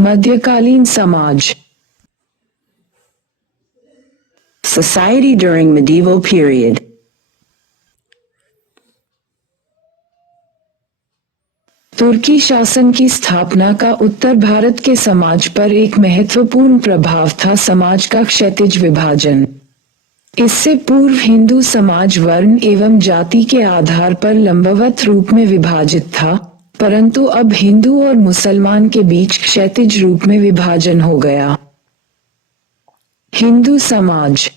मध्यकालीन समाज। Society during medieval period. तुर्की शासन की स्थापना का उत्तर भारत के समाज पर एक महत्वपूर्ण प्रभाव था। समाज का क्षैतिज विभाजन। इससे पूर्व हिंदू समाज वर्ण एवं जाति के आधार पर लंबवत रूप में विभाजित था, परंतु अब हिंदू और मुसलमान के बीच क्षैतिज रूप में विभाजन हो गया। हिंदू समाज।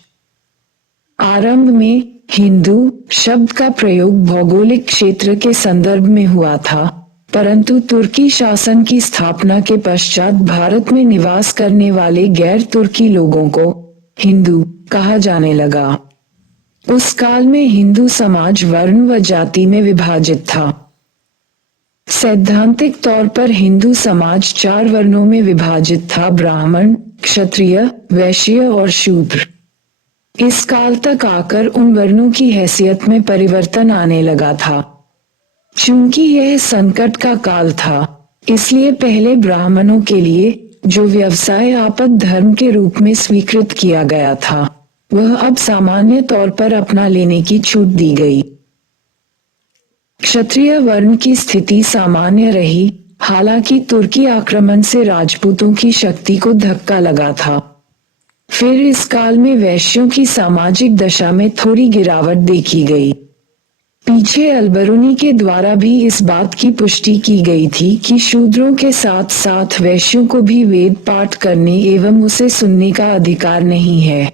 आरंभ में हिंदू शब्द का प्रयोग भौगोलिक क्षेत्र के संदर्भ में हुआ था, परंतु तुर्की शासन की स्थापना के पश्चात भारत में निवास करने वाले गैर तुर्की लोगों को हिंदू कहा जाने लगा। उस काल में हिंदू समाज वर्ण व जाति में विभाजित था। सैद्धांतिक तौर पर हिंदू समाज 4 वर्णों में विभाजित था: ब्राह्मण, क्षत्रिय, वैश्य और शूद्र। इस काल तक आकर उन वर्णों की हैसियत में परिवर्तन आने लगा था। चूंकि यह संकट का काल था, इसलिए पहले ब्राह्मणों के लिए, जो व्यवसाय आपद धर्म के रूप में स्वीकृत किया गया था, वह अब सामान्य तौर पर अपना लेने की छूट दी गई। क्षत्रिय वर्ण की स्थिति सामान्य रही, हालांकि तुर्की आक्रमण से राजपूतों की शक्ति को धक्का लगा था। फिर इस काल में वैश्यों की सामाजिक दशा में थोड़ी गिरावट देखी गई। पीछे अलबरूनी के द्वारा भी इस बात की पुष्टि की गई थी कि शूद्रों के साथ साथ वैश्यों को भी वेद पाठ करने एवं उसे सुनने का अधिकार नहीं है।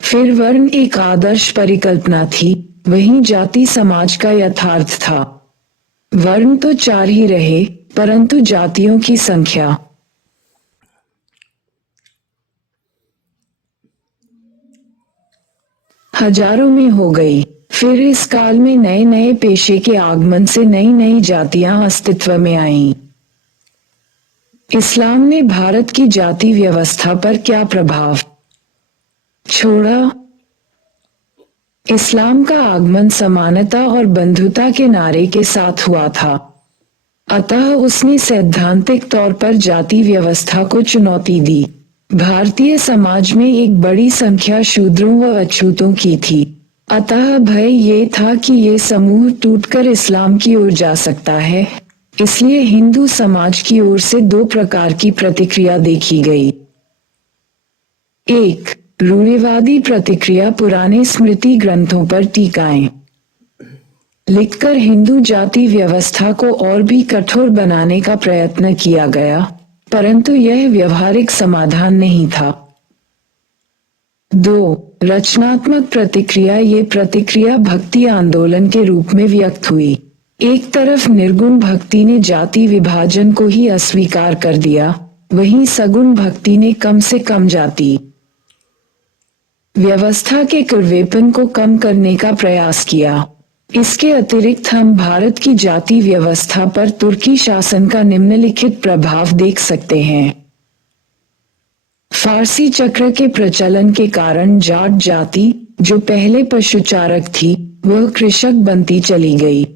फिर वर्ण एक आदर्श परिकल्पना थी, वहीं जाति समाज का यथार्थ था। वर्ण तो 4 ही रहे, परंतु जातियों की संख्या हजारों में हो गई। फिर इस काल में नए नए पेशे के आगमन से नई नई जातियां अस्तित्व में आईं। इस्लाम ने भारत की जाति व्यवस्था पर क्या प्रभाव छोड़ा? इस्लाम का आगमन समानता और बंधुता के नारे के साथ हुआ था, अतः उसने सैद्धांतिक तौर पर जाति व्यवस्था को चुनौती दी। भारतीय समाज में एक बड़ी संख्या शूद्रों व अछूतों की थी, अतः भय ये था कि ये समूह टूटकर इस्लाम की ओर जा सकता है। इसलिए हिंदू समाज की ओर से 2 प्रकार की प्रतिक्रिया देखी गई। 1. रूढ़िवादी प्रतिक्रिया। पुराने स्मृति ग्रंथों पर टीकाएं लिखकर हिंदू जाति व्यवस्था को और भी कठोर बनाने का प्रयत्न किया गया, परंतु यह व्यवहारिक समाधान नहीं था। 2. रचनात्मक प्रतिक्रिया। ये प्रतिक्रिया भक्ति आंदोलन के रूप में व्यक्त हुई। एक तरफ निर्गुण भक्ति ने जाति विभाजन को ही अस्वीकार कर दिया, वहीं सगुण भक्ति ने कम से कम जाति व्यवस्था के कड़वेपन को कम करने का प्रयास किया। इसके अतिरिक्त हम भारत की जाति व्यवस्था पर तुर्की शासन का निम्नलिखित प्रभाव देख सकते हैं। फारसी चक्र के प्रचलन के कारण जाट जाति, जो पहले पशुचारक थी, वह कृषक बनती चली गई।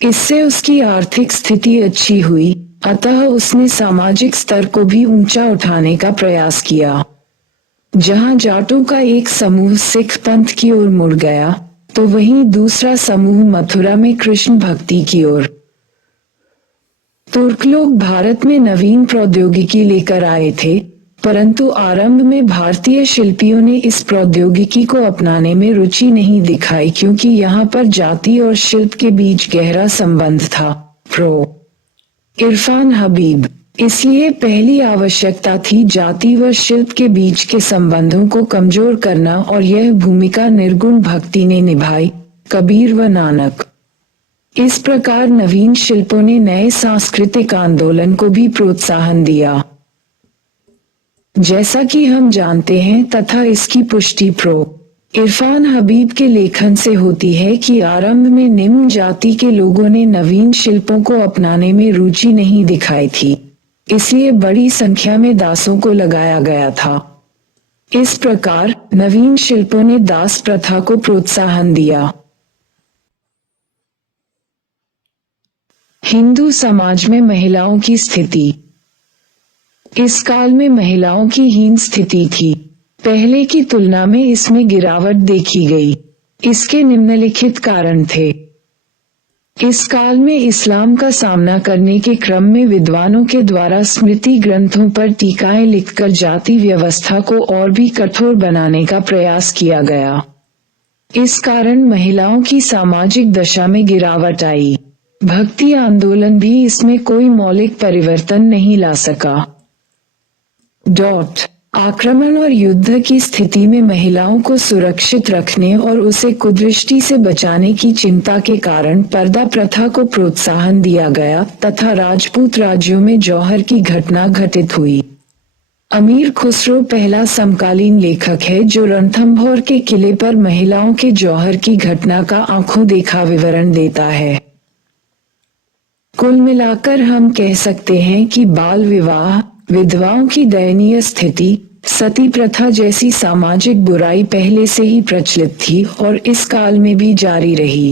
इससे उसकी आर्थिक स्थिति अच्छी हुई, अतः उसने सामाजिक स्तर को भी ऊंचा उठाने का प्रयास किया। जहां जाटों का एक समूह सिख पंथ की ओर मुड़ गया, तो वहीं दूसरा समूह मथुरा में कृष्ण भक्ति की ओर। तुर्क लोग भारत में नवीन प्रौद्योगिकी लेकर आए थे, परंतु आरंभ में भारतीय शिल्पियों ने इस प्रौद्योगिकी को अपनाने में रुचि नहीं दिखाई, क्योंकि यहाँ पर जाति और शिल्प के बीच गहरा संबंध था। प्रो. इरफान हबीब। इसलिए पहली आवश्यकता थी जाति व शिल्प के बीच के संबंधों को कमजोर करना, और यह भूमिका निर्गुण भक्ति ने निभाई। कबीर व नानक। इस प्रकार नवीन शिल्पों ने नए सांस्कृतिक आंदोलन को भी प्रोत्साहन दिया, जैसा कि हम जानते हैं, तथा इसकी पुष्टि प्रो. इरफान हबीब के लेखन से होती है कि आरंभ में निम्न जाति के लोगों ने नवीन शिल्पों को अपनाने में रुचि नहीं दिखाई थी, इसलिए बड़ी संख्या में दासों को लगाया गया था। इस प्रकार नवीन शिल्पों ने दास प्रथा को प्रोत्साहन दिया। हिंदू समाज में महिलाओं की स्थिति। इस काल में महिलाओं की हीन स्थिति थी। पहले की तुलना में इसमें गिरावट देखी गई। इसके निम्नलिखित कारण थे। इस काल में इस्लाम का सामना करने के क्रम में विद्वानों के द्वारा स्मृति ग्रंथों पर टीकाएं लिखकर जाति व्यवस्था को और भी कठोर बनाने का प्रयास किया गया। इस कारण महिलाओं की सामाजिक दशा में गिरावट आई। भक्ति आंदोलन भी इसमें कोई मौलिक परिवर्तन नहीं ला सका। आक्रमण और युद्ध की स्थिति में महिलाओं को सुरक्षित रखने और उसे कुदृष्टि से बचाने की चिंता के कारण पर्दा प्रथा को प्रोत्साहन दिया गया तथा राजपूत राज्यों में जौहर की घटना घटित हुई। अमीर खुसरो पहला समकालीन लेखक है जो रणथंभौर के किले पर महिलाओं के जौहर की घटना का आंखों देखा विवरण देता है। कुल मिलाकर हम कह सकते हैं कि बाल विवाह, विधवाओं की दयनीय स्थिति, सती प्रथा जैसी सामाजिक बुराई पहले से ही प्रचलित थी और इस काल में भी जारी रही।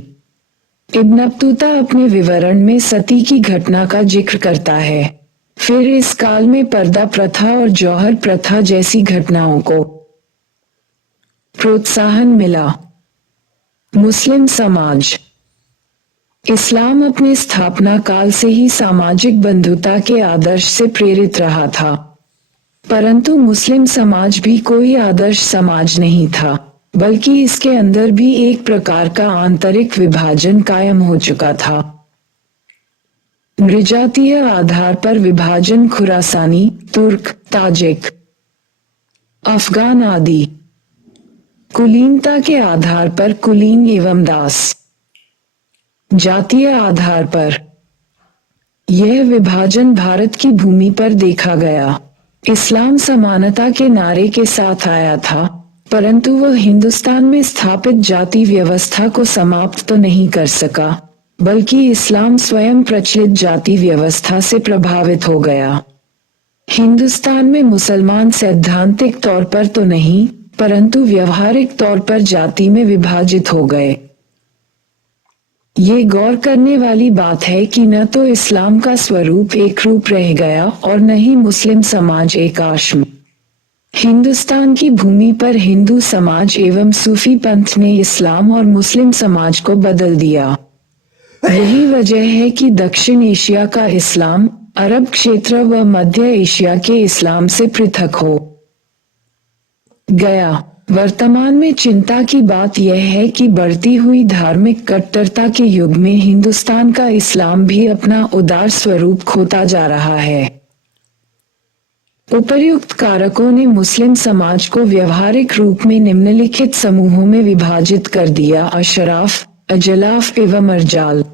इब्न बतूता अपने विवरण में सती की घटना का जिक्र करता है। फिर इस काल में पर्दा प्रथा और जौहर प्रथा जैसी घटनाओं को प्रोत्साहन मिला। मुस्लिम समाज। इस्लाम अपने स्थापना काल से ही सामाजिक बंधुता के आदर्श से प्रेरित रहा था, परंतु मुस्लिम समाज भी कोई आदर्श समाज नहीं था, बल्कि इसके अंदर भी एक प्रकार का आंतरिक विभाजन कायम हो चुका था। नृजातीय आधार पर विभाजन खुरासानी, तुर्क, ताजिक, अफगान आदि। कुलीनता के आधार पर कुलीन एवं दास। जातीय आधार पर यह विभाजन भारत की भूमि पर देखा गया। इस्लाम समानता के नारे के साथ आया था, परंतु वह हिंदुस्तान में स्थापित जाति व्यवस्था को समाप्त तो नहीं कर सका, बल्कि इस्लाम स्वयं प्रचलित जाति व्यवस्था से प्रभावित हो गया। हिंदुस्तान में मुसलमान सैद्धांतिक तौर पर तो नहीं, परंतु व्यवहारिक तौर पर जाति में विभाजित हो गए। ये गौर करने वाली बात है कि न तो इस्लाम का स्वरूप एक रूप रह गया और न ही मुस्लिम समाज एक आश्रम। हिंदुस्तान की भूमि पर हिंदू समाज एवं सूफी पंथ ने इस्लाम और मुस्लिम समाज को बदल दिया। यही वजह है कि दक्षिण एशिया का इस्लाम अरब क्षेत्र व मध्य एशिया के इस्लाम से पृथक हो गया। वर्तमान में चिंता की बात यह है कि बढ़ती हुई धार्मिक कट्टरता के युग में हिंदुस्तान का इस्लाम भी अपना उदार स्वरूप खोता जा रहा है। उपर्युक्त कारकों ने मुस्लिम समाज को व्यवहारिक रूप में निम्नलिखित समूहों में विभाजित कर दिया: अशराफ, अजलाफ एवं अर्जाल।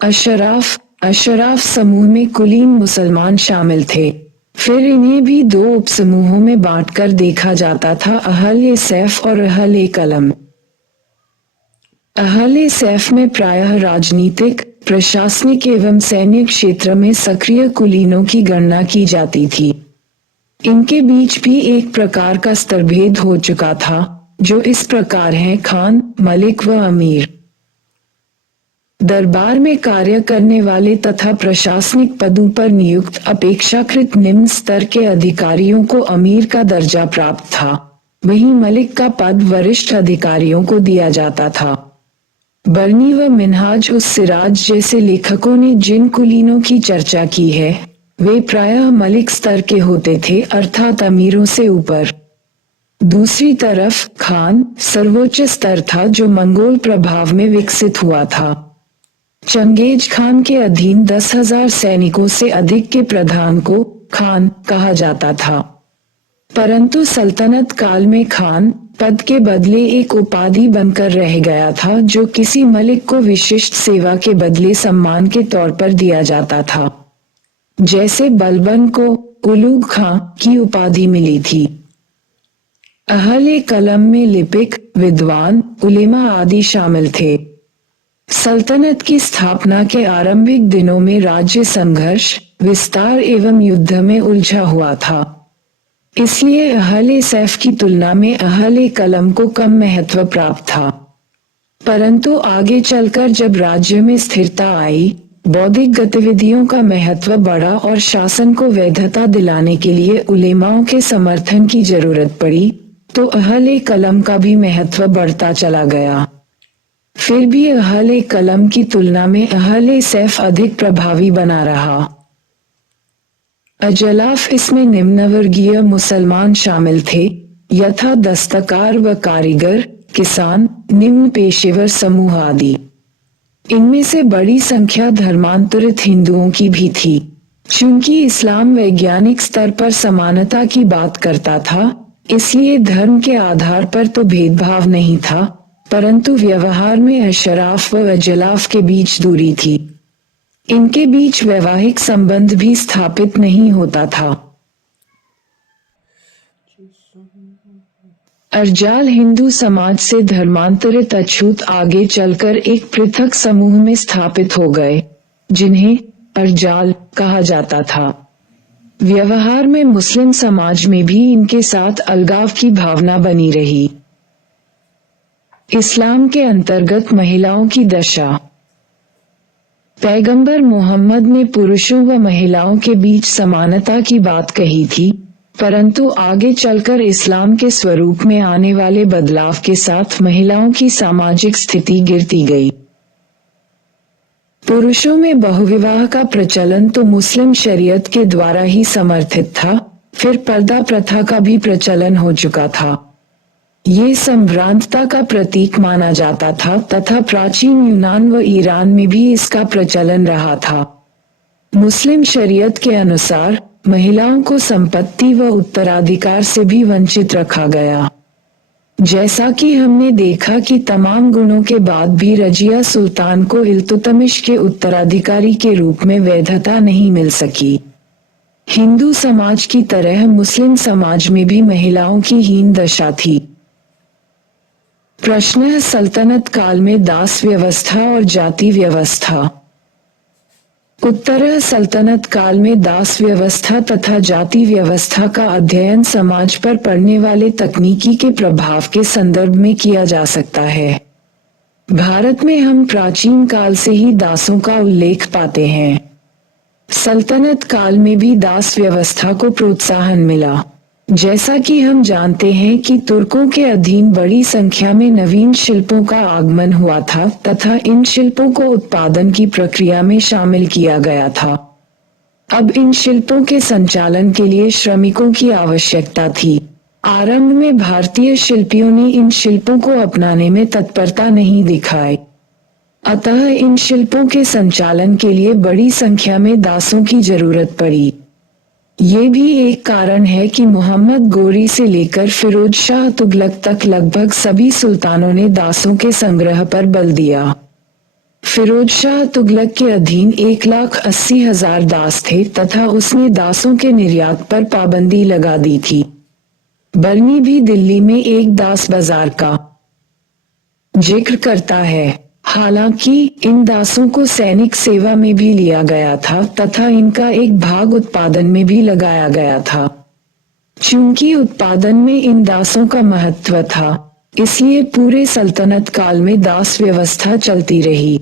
अशराफ समूह में कुलीन मुसलमान शामिल थे। फिर इन्हें भी दो उपसमूहों में बांटकर देखा जाता था: अहले सैफ और अहले कलम। अहले सैफ में प्रायः राजनीतिक, प्रशासनिक एवं सैन्य क्षेत्र में सक्रिय कुलीनों की गणना की जाती थी। इनके बीच भी एक प्रकार का स्तरभेद हो चुका था, जो इस प्रकार है: खान, मलिक व अमीर। दरबार में कार्य करने वाले तथा प्रशासनिक पदों पर नियुक्त अपेक्षाकृत निम्न स्तर के अधिकारियों को अमीर का दर्जा प्राप्त था, वहीं मलिक का पद वरिष्ठ अधिकारियों को दिया जाता था। बर्नी व मिन्हाज उस सिराज जैसे लेखकों ने जिन कुलीनों की चर्चा की है, वे प्रायः मलिक स्तर के होते थे, अर्थात अमीरों से ऊपर। दूसरी तरफ खान सर्वोच्च स्तर था, जो मंगोल प्रभाव में विकसित हुआ था। चंगेज खान के अधीन 10,000 सैनिकों से अधिक के प्रधान को खान कहा जाता था, परंतु सल्तनत काल में खान पद के बदले एक उपाधि बनकर रह गया था, जो किसी मलिक को विशिष्ट सेवा के बदले सम्मान के तौर पर दिया जाता था। जैसे बलबन को उलूग खां की उपाधि मिली थी। अहले कलम में लिपिक, विद्वान, उलेमा आदि शामिल थे। सल्तनत की स्थापना के आरंभिक दिनों में राज्य संघर्ष, विस्तार एवं युद्ध में उलझा हुआ था, इसलिए अहले सैफ की तुलना में अहले कलम को कम महत्व प्राप्त था। परंतु आगे चलकर जब राज्य में स्थिरता आई, बौद्धिक गतिविधियों का महत्व बढ़ा और शासन को वैधता दिलाने के लिए उलेमाओं के समर्थन की जरूरत पड़ी, तो अहले कलम का भी महत्व बढ़ता चला गया। फिर भी अहले कलम की तुलना में अहले सैफ अधिक प्रभावी बना रहा। अजलाफ इसमें निम्नवर्गीय मुसलमान शामिल थे, यथा दस्तकार व कारीगर, किसान, निम्न पेशेवर समूह आदि। इनमें से बड़ी संख्या धर्मांतरित हिंदुओं की भी थी। चूंकि इस्लाम वैज्ञानिक स्तर पर समानता की बात करता था, इसलिए धर्म के आधार पर तो भेदभाव नहीं था, परंतु व्यवहार में अशराफ व अजलाफ के बीच दूरी थी। इनके बीच वैवाहिक संबंध भी स्थापित नहीं होता था। अर्जाल हिंदू समाज से धर्मांतरित अछूत आगे चलकर एक पृथक समूह में स्थापित हो गए, जिन्हें अर्जाल कहा जाता था। व्यवहार में मुस्लिम समाज में भी इनके साथ अलगाव की भावना बनी रही। इस्लाम के अंतर्गत महिलाओं की दशा। पैगंबर मोहम्मद ने पुरुषों व महिलाओं के बीच समानता की बात कही थी, परंतु आगे चलकर इस्लाम के स्वरूप में आने वाले बदलाव के साथ महिलाओं की सामाजिक स्थिति गिरती गई। पुरुषों में बहुविवाह का प्रचलन तो मुस्लिम शरीयत के द्वारा ही समर्थित था, फिर पर्दा प्रथा का भी प्रचलन हो चुका था। ये संभ्रांतता का प्रतीक माना जाता था तथा प्राचीन यूनान व ईरान में भी इसका प्रचलन रहा था। मुस्लिम शरीयत के अनुसार महिलाओं को संपत्ति व उत्तराधिकार से भी वंचित रखा गया। जैसा कि हमने देखा कि तमाम गुणों के बाद भी रजिया सुल्तान को इल्तुतमिश के उत्तराधिकारी के रूप में वैधता नहीं मिल सकी। हिंदू समाज की तरह मुस्लिम समाज में भी महिलाओं की हीन दशा थी। प्रश्न है, सल्तनत काल में दास व्यवस्था और जाति व्यवस्था। उत्तर, सल्तनत काल में दास व्यवस्था तथा जाति व्यवस्था का अध्ययन समाज पर पड़ने वाले तकनीकी के प्रभाव के संदर्भ में किया जा सकता है। भारत में हम प्राचीन काल से ही दासों का उल्लेख पाते हैं। सल्तनत काल में भी दास व्यवस्था को प्रोत्साहन मिला। जैसा कि हम जानते हैं कि तुर्कों के अधीन बड़ी संख्या में नवीन शिल्पों का आगमन हुआ था तथा इन शिल्पों को उत्पादन की प्रक्रिया में शामिल किया गया था। अब इन शिल्पों के संचालन के लिए श्रमिकों की आवश्यकता थी। आरंभ में भारतीय शिल्पियों ने इन शिल्पों को अपनाने में तत्परता नहीं दिखाई, अतः इन शिल्पों के संचालन के लिए बड़ी संख्या में दासों की जरूरत पड़ी। ये भी एक कारण है कि मोहम्मद गोरी से लेकर फिरोज शाह तुगलक तक लगभग सभी सुल्तानों ने दासों के संग्रह पर बल दिया। फिरोज शाह तुगलक के अधीन 1,80,000 दास थे तथा उसने दासों के निर्यात पर पाबंदी लगा दी थी। बर्नी भी दिल्ली में एक दास बाजार का जिक्र करता है। हालांकि इन दासों को सैनिक सेवा में भी लिया गया था तथा इनका एक भाग उत्पादन में भी लगाया गया था। चूंकि उत्पादन में इन दासों का महत्व था, इसलिए पूरे सल्तनत काल में दास व्यवस्था चलती रही।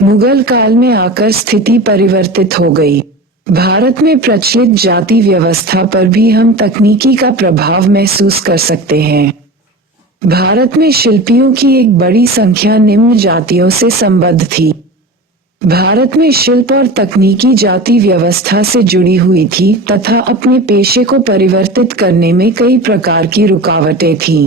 मुगल काल में आकर स्थिति परिवर्तित हो गई। भारत में प्रचलित जाति व्यवस्था पर भी हम तकनीकी का प्रभाव महसूस कर सकते हैं। भारत में शिल्पियों की एक बड़ी संख्या निम्न जातियों से संबद्ध थी। भारत में शिल्प और तकनीकी जाति व्यवस्था से जुड़ी हुई थी तथा अपने पेशे को परिवर्तित करने में कई प्रकार की रुकावटें थीं।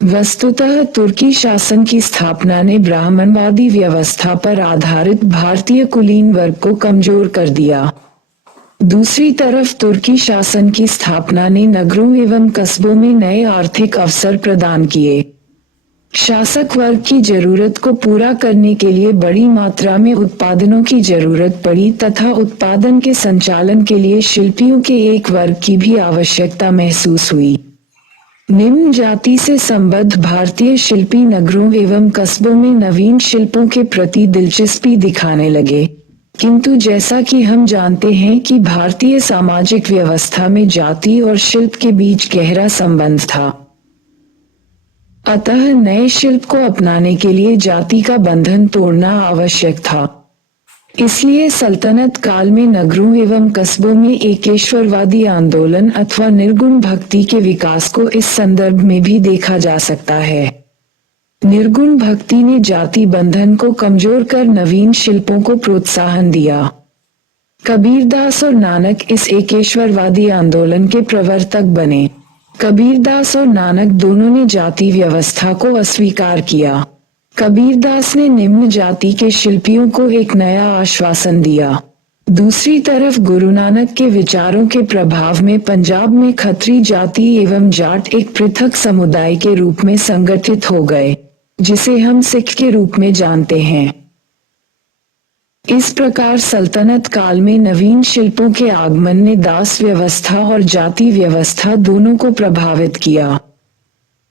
वस्तुतः तुर्की शासन की स्थापना ने ब्राह्मणवादी व्यवस्था पर आधारित भारतीय कुलीन वर्ग को कमजोर कर दिया। दूसरी तरफ तुर्की शासन की स्थापना ने नगरों एवं कस्बों में नए आर्थिक अवसर प्रदान किए। शासक वर्ग की जरूरत को पूरा करने के लिए बड़ी मात्रा में उत्पादनों की जरूरत पड़ी तथा उत्पादन के संचालन के लिए शिल्पियों के एक वर्ग की भी आवश्यकता महसूस हुई। निम्न जाति से संबद्ध भारतीय शिल्पी नगरों एवं कस्बों में नवीन शिल्पों के प्रति दिलचस्पी दिखाने लगे, किंतु जैसा कि हम जानते हैं कि भारतीय सामाजिक व्यवस्था में जाति और शिल्प के बीच गहरा संबंध था। अतः नए शिल्प को अपनाने के लिए जाति का बंधन तोड़ना आवश्यक था। इसलिए सल्तनत काल में नगरों एवं कस्बों में एकेश्वरवादी आंदोलन अथवा निर्गुण भक्ति के विकास को इस संदर्भ में भी देखा जा सकता है। निर्गुण भक्ति ने जाति बंधन को कमजोर कर नवीन शिल्पों को प्रोत्साहन दिया। कबीरदास और नानक इस एकेश्वरवादी आंदोलन के प्रवर्तक बने। कबीरदास और नानक दोनों ने जाति व्यवस्था को अस्वीकार किया। कबीरदास ने निम्न जाति के शिल्पियों को एक नया आश्वासन दिया। दूसरी तरफ गुरु नानक के विचारों के प्रभाव में पंजाब में खत्री जाति एवं जाट एक पृथक समुदाय के रूप में संगठित हो गए, जिसे हम सिख के रूप में जानते हैं। इस प्रकार सल्तनत काल में नवीन शिल्पों के आगमन ने दास व्यवस्था और जाति व्यवस्था दोनों को प्रभावित किया।